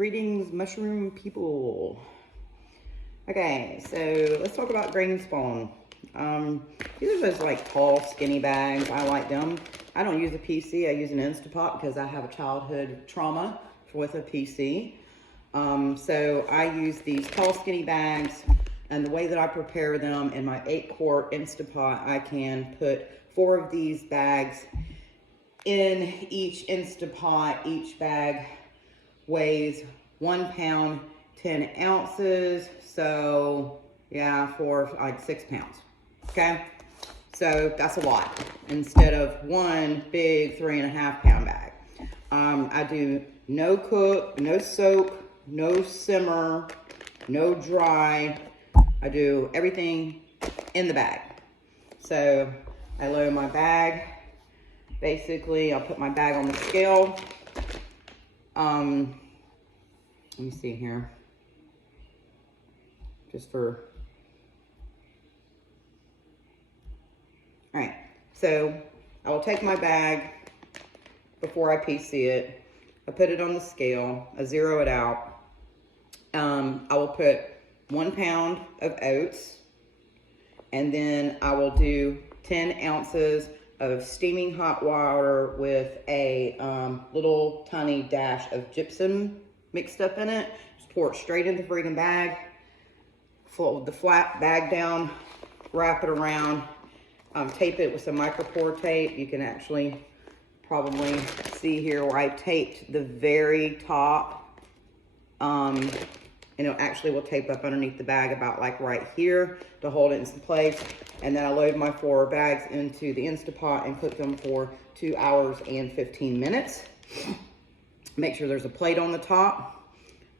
Greetings, mushroom people. Okay, so let's talk about grain spawn. These are those like tall, skinny bags. I like them. I don't use a PC. I use an Instapot because I have a childhood trauma with a PC. So I use these tall, skinny bags, and the way that I prepare them in my 8-quart Instapot, I can put 4 of these bags in each Instapot. Each bag weighs 1 pound, 10 ounces. So yeah, for like 6 pounds. Okay. So that's a lot instead of one big 3.5 pound bag. I do no cook, no soak, no simmer, no dry. I do everything in the bag. So I load my bag. Basically, I'll put my bag on the scale. Let me see here. Just for, all right. So I will take my bag before I PC it. I put it on the scale. I zero it out. I will put 1 pound of oats, and then I will do 10 ounces of steaming hot water with a little tiny dash of gypsum mixed up in it. Just pour it straight in the freaking bag. Fold the flat bag down, wrap it around, tape it with some micropore tape. You can actually probably see here where I taped the very top. And it actually will tape up underneath the bag about like right here to hold it in some place. And then I load my 4 bags into the Instapot and cook them for 2 hours and 15 minutes. Make sure there's a plate on the top.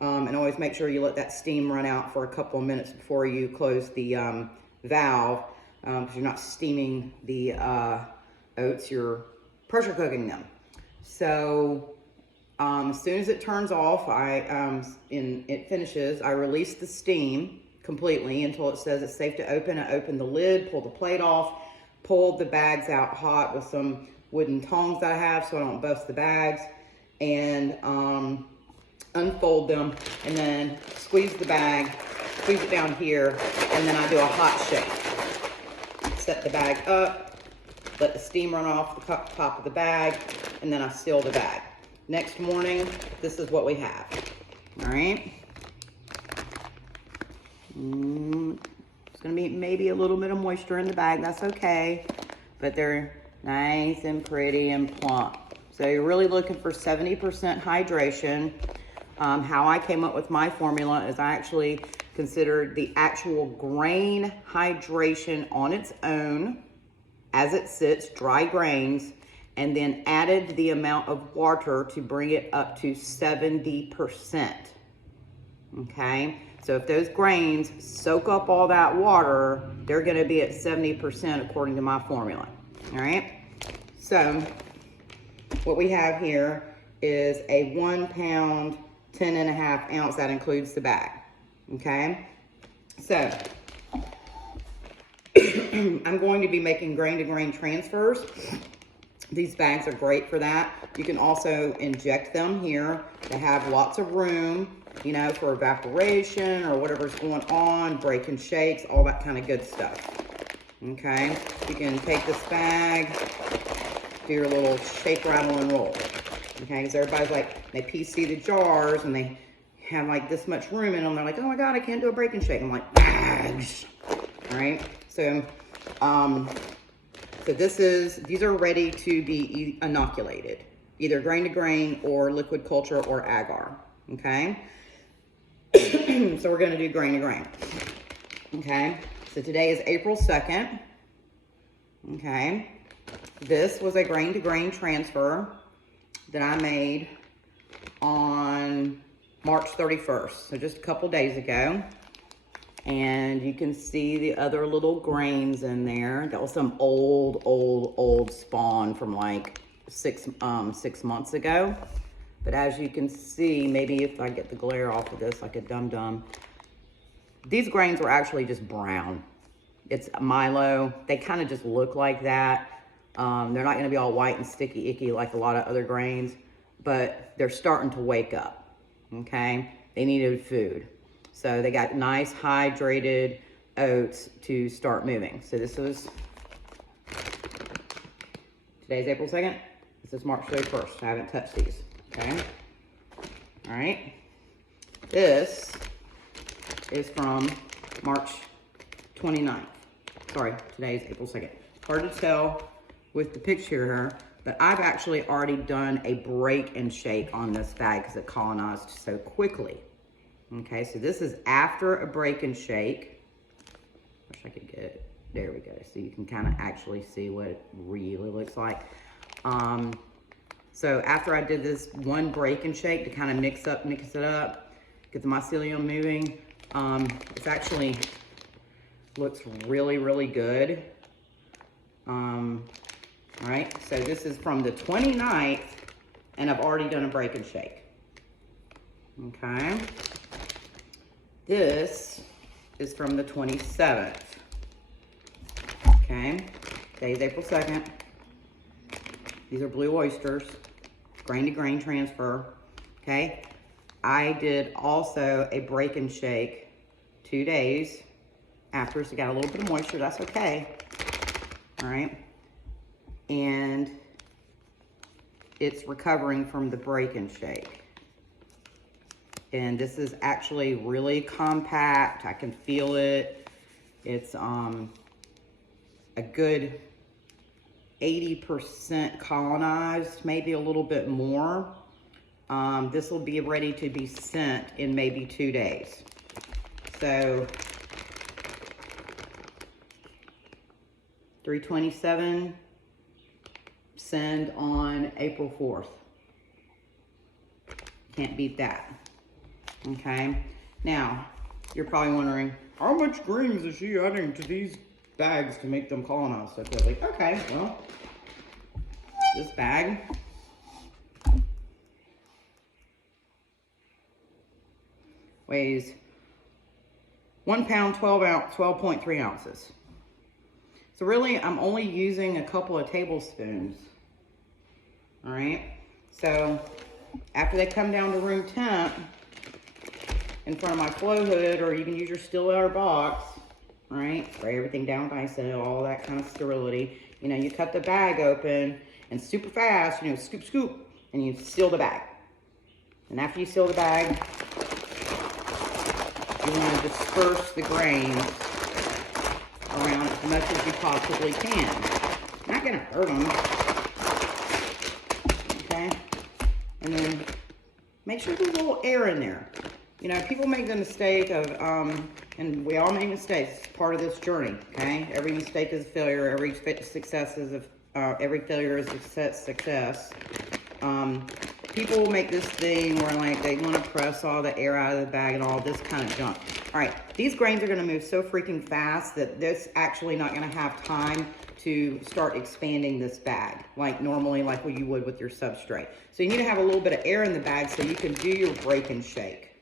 And always make sure you let that steam run out for a couple of minutes before you close the valve, because you're not steaming the oats, you're pressure cooking them. So as soon as it turns off, it finishes, I release the steam completely until it says it's safe to open. I open the lid, pull the plate off, pull the bags out hot with some wooden tongs that I have so I don't bust the bags, and unfold them, and then squeeze the bag, squeeze it down here, and then I do a hot shake. Set the bag up, let the steam run off the top of the bag, and then I seal the bag. Next morning, this is what we have. All right. It's gonna be maybe a little bit of moisture in the bag. That's okay, but they're nice and pretty and plump. So you're really looking for 70% hydration. How I came up with my formula is I actually considered the actual grain hydration on its own as it sits, dry grains, and then added the amount of water to bring it up to 70%. Okay, so if those grains soak up all that water, they're gonna be at 70% according to my formula. All right, so what we have here is a 1 pound, 10.5 ounce, that includes the bag. Okay, so I'm going to be making grain to grain transfers. These bags are great for that. You can also inject them here to have lots of room, you know, for evaporation or whatever's going on, breaking shakes, all that kind of good stuff. Okay, you can take this bag, do your little shake, rattle, and roll. Okay, because everybody's like, they PC the jars and they have like this much room in them. They're like, oh my God, I can't do a break and shake. I'm like, bags. All right, so these are ready to be inoculated, either grain to grain or liquid culture or agar, okay? So we're gonna do grain to grain, okay? So today is April 2nd, okay? This was a grain to grain transfer that I made on March 31st, so just a couple days ago. And you can see the other little grains in there. That was some old spawn from like six months ago. But as you can see, maybe if I get the glare off of this like a dum-dum, these grains were actually just brown. It's Milo. They kind of just look like that. They're not gonna be all white and sticky icky like a lot of other grains, but they're starting to wake up. okay? They needed food. So they got nice hydrated oats to start moving. So this was, today's April 2nd. This is March 31st. I haven't touched these, okay? All right. This is from March 29th. Sorry, today's April 2nd. Hard to tell with the picture here, but I've actually already done a break and shake on this bag because it colonized so quickly. Okay, so this is after a break and shake. Wish I could get it. There we go. So you can kind of actually see what it really looks like. So after I did this one break and shake to kind of mix it up, get the mycelium moving, it's actually looks really, really good. All right, so this is from the 29th, and I've already done a break and shake. Okay. This is from the 27th. Okay, today's April 2nd. These are blue oysters, grain to grain transfer. Okay, I did also a break and shake 2 days after, so got a little bit of moisture, that's okay. All right, and it's recovering from the break and shake. And this is actually really compact. I can feel it. It's a good 80% colonized, maybe a little bit more. This will be ready to be sent in maybe 2 days. So 327, send on April 4th. Can't beat that. Okay, now you're probably wondering, how much greens is she adding to these bags to make them colonize so quickly? Okay, well, this bag weighs 1 pound, 12.3 ounces. So really, I'm only using a couple of tablespoons. All right, so after they come down to room temp, in front of my flow hood, or you can use your still air box, all right? Spray everything down with ISO, all that kind of sterility. You know, you cut the bag open and super fast, you know, scoop, scoop, and you seal the bag. And after you seal the bag, you want to disperse the grains around as much as you possibly can. Not gonna hurt them, okay? And then make sure there's a little air in there. You know, people make the mistake of, and we all make mistakes. It's part of this journey, okay? Every mistake is a failure. Every success is every failure is a success. People make this thing where, like, they want to press all the air out of the bag and all this kind of junk. All right, these grains are going to move so freaking fast that this actually not going to have time to start expanding this bag like normally, like what you would with your substrate. So you need to have a little bit of air in the bag so you can do your break and shake.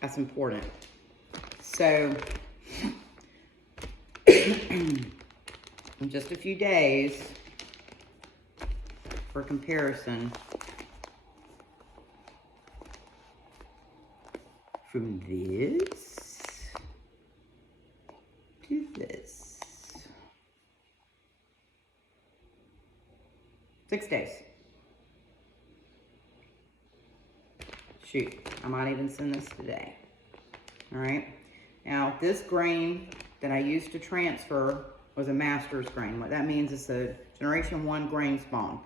That's important. So in just a few days, for comparison, from this to this, 6 days. Shoot, I might even send this today. All right. Now, this grain that I used to transfer was a master's grain. What that means is a generation 1 grain spawn.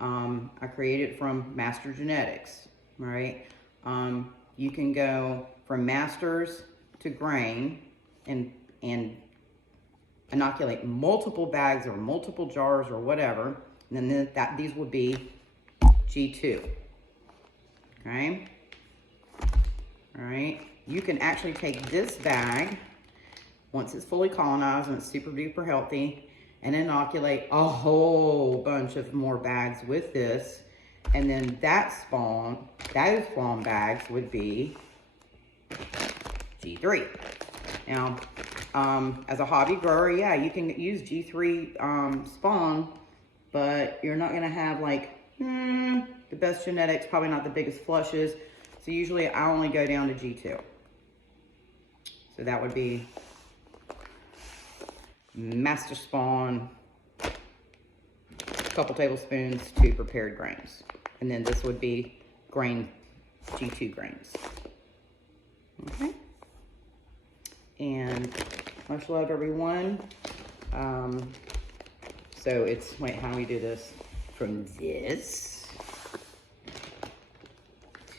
I created from master genetics, right? You can go from masters to grain and inoculate multiple bags or multiple jars or whatever. And then these would be G2, okay? All right, you can actually take this bag, once it's fully colonized and it's super duper healthy, and inoculate a whole bunch of more bags with this. And then those spawn bags would be G3. Now, as a hobby grower, yeah, you can use G3 spawn, but you're not gonna have like The best genetics, probably not the biggest flushes. So usually I only go down to G2. So that would be master spawn, a couple tablespoons, 2 prepared grains. And then this would be grain, G2 grains. Okay. And much love, everyone. So it's, wait, how do we do this? From this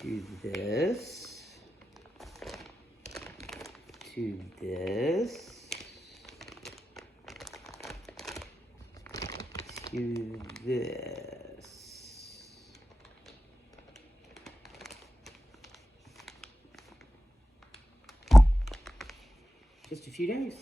to this to this to this. Just a few days.